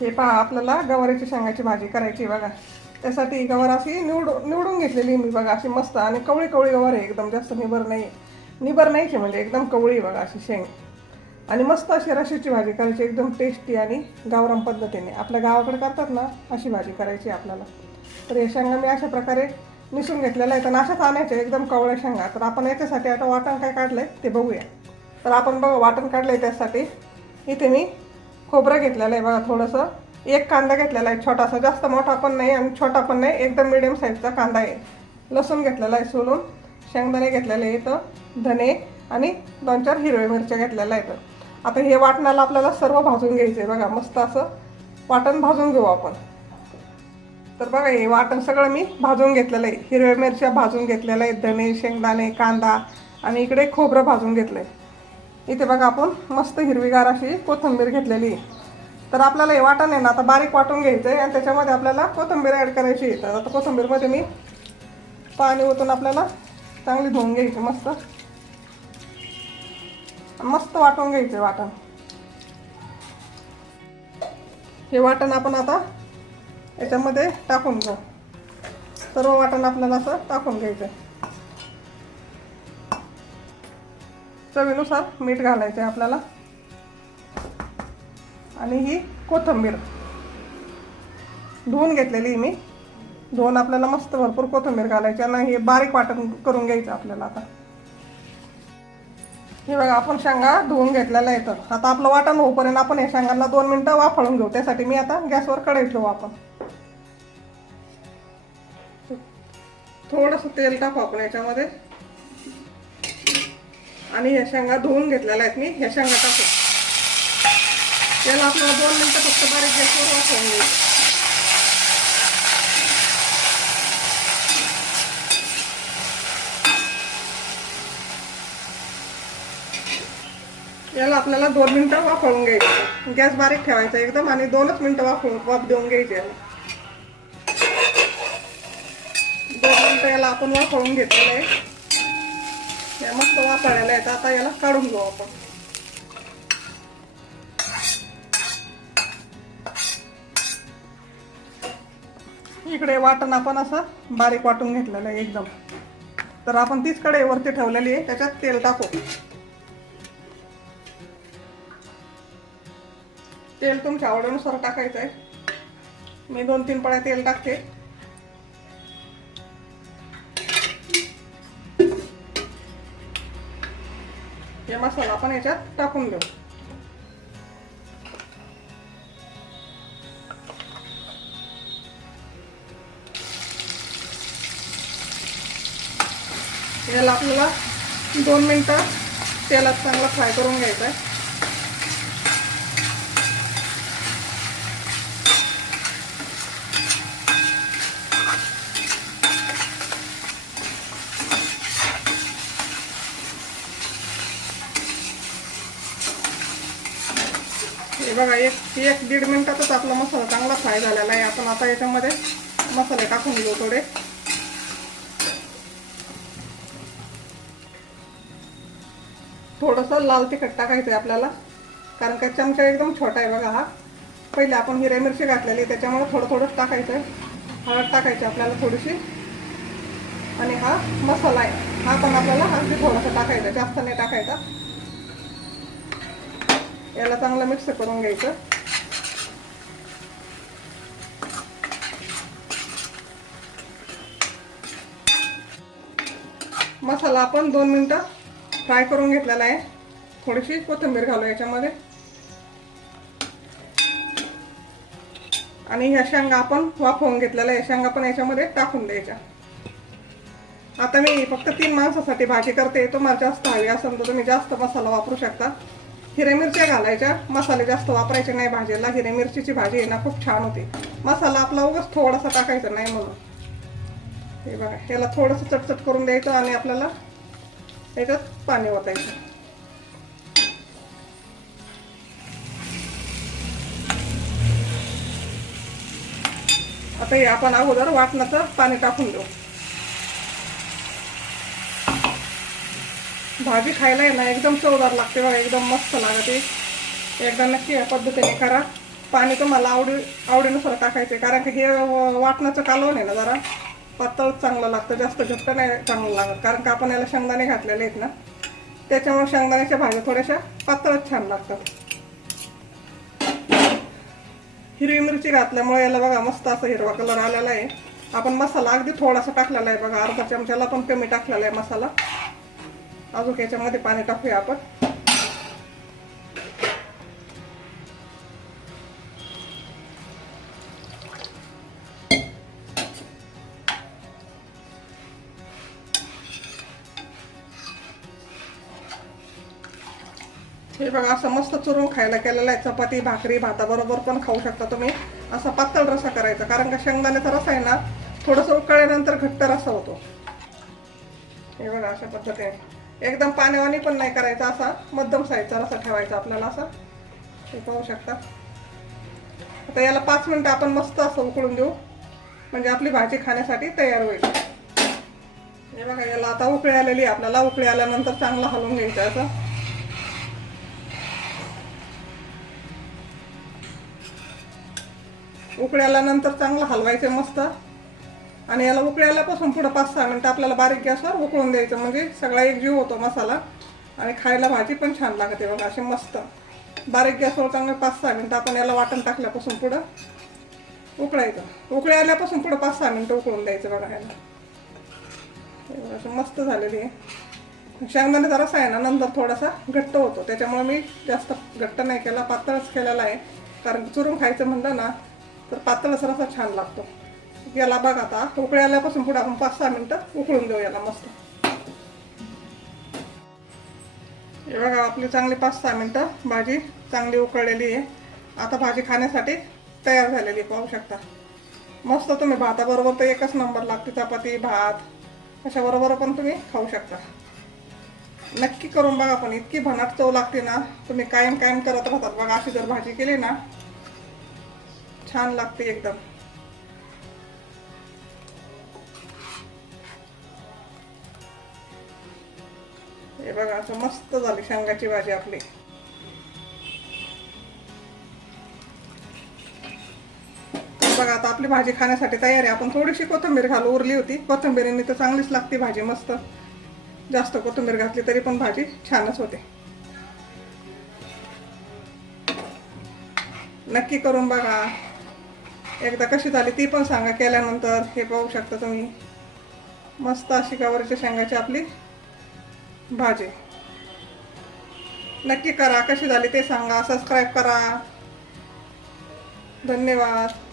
हे पहा आपल्याला गवारीची शेंगाची भाजी करायची आहे बघा. त्यासाठी गवार अशी निवडून निवडून घेतलेली मी बघा अशी मस्त आणि कवळी कवळी गवार आहे एकदम जास्त निबर नाही. निबर नाहीची म्हणजे एकदम कवळी बघा अशी शेंग. आणि मस्त अशी रशीची भाजी करायची एकदम टेस्टी आणि गावराम पद्धतीने. आपल्या गावाकडे करतात ना अशी भाजी करायची आपल्याला. तर हे शेंगा मी अशा प्रकारे निसून घेतलेल्या आहेत आणि अशाच आणायच्या एकदम कवळ्या शेंगा. तर आपण याच्यासाठी आता वाटण काय काढलंय ते बघूया. तर आपण बघा वाटण काढलंय त्यासाठी. इथे मी खोबरं घेतलेलं आहे बघा थोडंसं. एक कांदा घेतलेला आहे छोटासा जास्त मोठा पण नाही आणि छोटा पण नाही एकदम मिडियम साईजचा कांदा आहे. लसूण घेतलेला आहे सोलून शेंगदाणे घेतलेले आहेत धने आणि दोन चार हिरव्या मिरच्या घेतलेल्या आहेत. आता हे वाटणाला आपल्याला सर्व भाजून घ्यायचं आहे बघा मस्त असं वाटण भाजून घेऊ आपण. तर बघा हे वाटण सगळं मी भाजून घेतलेलं आहे. हिरव्या मिरच्या भाजून घेतलेल्या आहेत धने शेंगदाणे कांदा आणि इकडे खोबरं भाजून घेतलं आहे इथे बघा आपण मस्त हिरवीगार अशी कोथिंबीर घेतलेली तर आपल्याला हे वाटण आहे ना आता बारीक वाटून घ्यायचं आहे आणि त्याच्यामध्ये आपल्याला कोथिंबीर ॲड करायची आहे. तर आता कोथंबीरमध्ये मी पाणी ओतून आपल्याला चांगली धुवून घ्यायची मस्त. मस्त वाटून घ्यायचं वाटण. हे वाटण आपण आता याच्यामध्ये टाकून घेऊ. सर्व वाटण आपल्याला असं टाकून घ्यायचं चवीनुसार मीठ घालायचं आहे आपल्याला. आणि ही कोथिंबीर. धुवून घेतलेली मी. धुवून आपल्याला मस्त भरपूर कोथिंबीर घालायची आणि हे बारीक वाटण करून घ्यायचं आपल्याला आता. हे बघा आपण शेंगा धुवून घेतलेल्या तर आता आपलं वाटण होऊपर्यंत आपण या शेंगांना दोन मिनटं वाफळून घेऊ. त्यासाठी मी आता गॅसवर कढई ठेवू आपण. थोडंसं तेल टाकू आपण याच्यामध्ये. आणि ह्या शेंगा धुवून घेतलेल्या आहेत मी. ह्या शेंगा टाकू. त्याला आपल्याला दोन मिनटं फक्त बारीक गॅसवर वाचवून घ्यायचं याला आपल्याला दोन मिनटं वाफळून घ्यायचं. गॅस बारीक ठेवायचा एकदम आणि दोनच मिनटं वाफळून वाफ देऊन घ्यायचे याला. दोन मिनटं याला आपण वाफळून घेतलेलं आहे. या मस्त वाफायला येतं. आता याला काढून घेऊ आपण. इकडे वाटण आपण असं बारीक वाटून घेतलेलं आहे एकदम. तर आपण तीच कडे वरती ठेवलेली आहे. त्याच्यात तेल टाकू. तेल तुमच्या आवडीनुसार टाकायचं आहे. मी दोन तीन पळ्या तेल टाकते. हे मसाला आपण याच्यात टाकून घेऊ याला आपल्याला दोन मिनटं तेलात चांगला फ्राय करून घ्यायचं आहे हे बघा एक एक दीड मिनटातच आपला मसाला चांगला फ्राय झालेला आहे. आपण आता याच्यामध्ये मसाले टाकून घेऊ थोडे. थोडंसं लाल तिखट टाकायचं आहे आपल्याला कारण का चमचा एकदम छोटा आहे बघा हा. पहिले आपण हिरव्या मिरची घातलेली त्याच्यामुळे थोडं थोडंच टाकायचं आहे हळद टाकायची आपल्याला थोडीशी. आणि हा मसाला आहे. हा पण आपल्याला अगदी थोडासा टाकायचा जास्त नाही टाकायचा. याला चांगलं मिक्स करून घ्यायचं. मसाला आपण दोन मिनटं फ्राय करून घेतलेला आहे. थोडीशी कोथिंबीर घालू याच्यामध्ये. आणि ह्या शेंगा आपण वाफवून घेतलेल्या आहे. शेंगा पण याच्यामध्ये टाकून द्यायच्या. आता मी फक्त तीन माणसासाठी भाजी करते. तुम्हाला जास्त हवी असेल तर तुम्ही जास्त मसाला वापरू शकता. हिरे मिरच्या घालायच्या. मसाले जास्त वापरायचे नाही भाजीला हिरे मिरचीची भाजी आहे ना खूप छान होती. मसाला आपला उगाच थोडासा टाकायचा नाही म्हणून. हे बघा ह्याला थोडंसं चटचट करून द्यायचं आणि आपल्याला याच्यात पाणी ओतायचं. आता हे आपण अगोदर वाटणाचं पाणी टाकून देऊ. भाजी खायला आहे ना एकदम चवदार लागते बघा एकदम मस्त लागते. एकदा नक्की या पद्धतीने करा. पाणी तुम्हाला आवडी आवडीनुसार टाकायचे कारण की हे वाटणाचं कालवण आहे ना जरा. पातळच चांगलं लागतं जास्त घट्ट नाही चांगलं लागत कारण का आपण याला शेंगदाणे घातलेले आहेत ना. त्याच्यामुळे शेंगदाण्याच्या भाज्या थोड्याशा पातळच छान लागतात. हिरवी मिरची घातल्यामुळे याला बघा मस्त असं हिरवा कलर आलेला आहे. आपण मसाला अगदी थोडासा टाकलेला आहे बघा अर्धा चमच्याला पण कमी टाकलेला आहे मसाला. अजून याच्यामध्ये पाणी टाकूया आपण. हे बघा असं मस्त चुरून खायला केलेलं आहे. चपाती भाकरी भाताबरोबर पण खाऊ शकता तुम्ही. असा पातळ रसा करायचा कारण का शेंगदाण्याचा रसा आहे ना थोडंसं उकळल्यानंतर घट्ट रसा होतो. हे बघा अशा पद्धतीने. एकदम पाण्यावानी पण नाही करायचा असा. मध्यम साईजचा रसा ठेवायचा आपल्याला असा. हे पाहू शकता. आता याला पाच मिनटं आपण मस्त असं उकळून देऊ. म्हणजे आपली भाजी खाण्यासाठी तयार होईल. हे बघा याला आता उकळी आलेली आहे. आपल्याला उकळी आल्यानंतर चांगलं हलवून घ्यायचं असं. उकळी आल्यानंतर चांगलं हलवायचं मस्त. आणि याला उकळी आल्यापासून पुढं पाच सहा मिनटं आपल्याला बारीक गॅसवर उकळून द्यायचं. म्हणजे सगळा एकजीव होतो मसाला. आणि खायला भाजी पण छान लागते बघा अशी मस्त. बारीक गॅसवर चांगले पाच सहा मिनटं आपण याला वाटण टाकल्यापासून पुढं उकळायचं. उकळी आल्यापासून पुढं पाच सहा मिनटं उकळून द्यायचं बघा ह्याला. असं मस्त झालेली आहे. शेंगदाणे जरासा आहे ना नंतर थोडासा घट्ट होतो. त्याच्यामुळे मी जास्त घट्ट नाही केला पातळच केलेला आहे. कारण चुरून खायचं म्हणलं ना तर पातळच रसा छान लागतो. याला बघा आता. उकळी आल्यापासून पुढे आपण पाच सहा मिनटं उकळून देऊ याला मस्त. हे बघा आपली चांगली पाच सहा मिनटं भाजी चांगली उकळलेली आहे. आता भाजी खाण्यासाठी तयार झालेली आहे, पाहू शकता. मस्त तुम्ही भाताबरोबर तर एकच नंबर लागते चपाती भात अशाबरोबर पण तुम्ही खाऊ शकता. नक्की करून बघा पण इतकी भनाट चव लागते ना तुम्ही कायम कायम करत राहतात. बघा अशी जर भाजी केली ना छान लागते एकदम. हे बघा असं मस्त झाली शेंगाची भाजी आपली. बघा आता आपली भाजी खाण्यासाठी तयार आहे. आपण थोडीशी कोथिंबीर घालू उरली होती. कोथंबीरीने तर चांगलीच लागते भाजी मस्त. जास्त कोथिंबीर घातली तरी पण भाजी छानच होते. नक्की करून बघा. एकदा कशी झाली ती पण सांगा. केल्यानंतर हे पाहू शकता तुम्ही. मस्त अशी गवारीच्या शेंगाची आपली भाजी. नक्की करा. कशी झाली ते सांगा. सबस्क्राईब करा. धन्यवाद.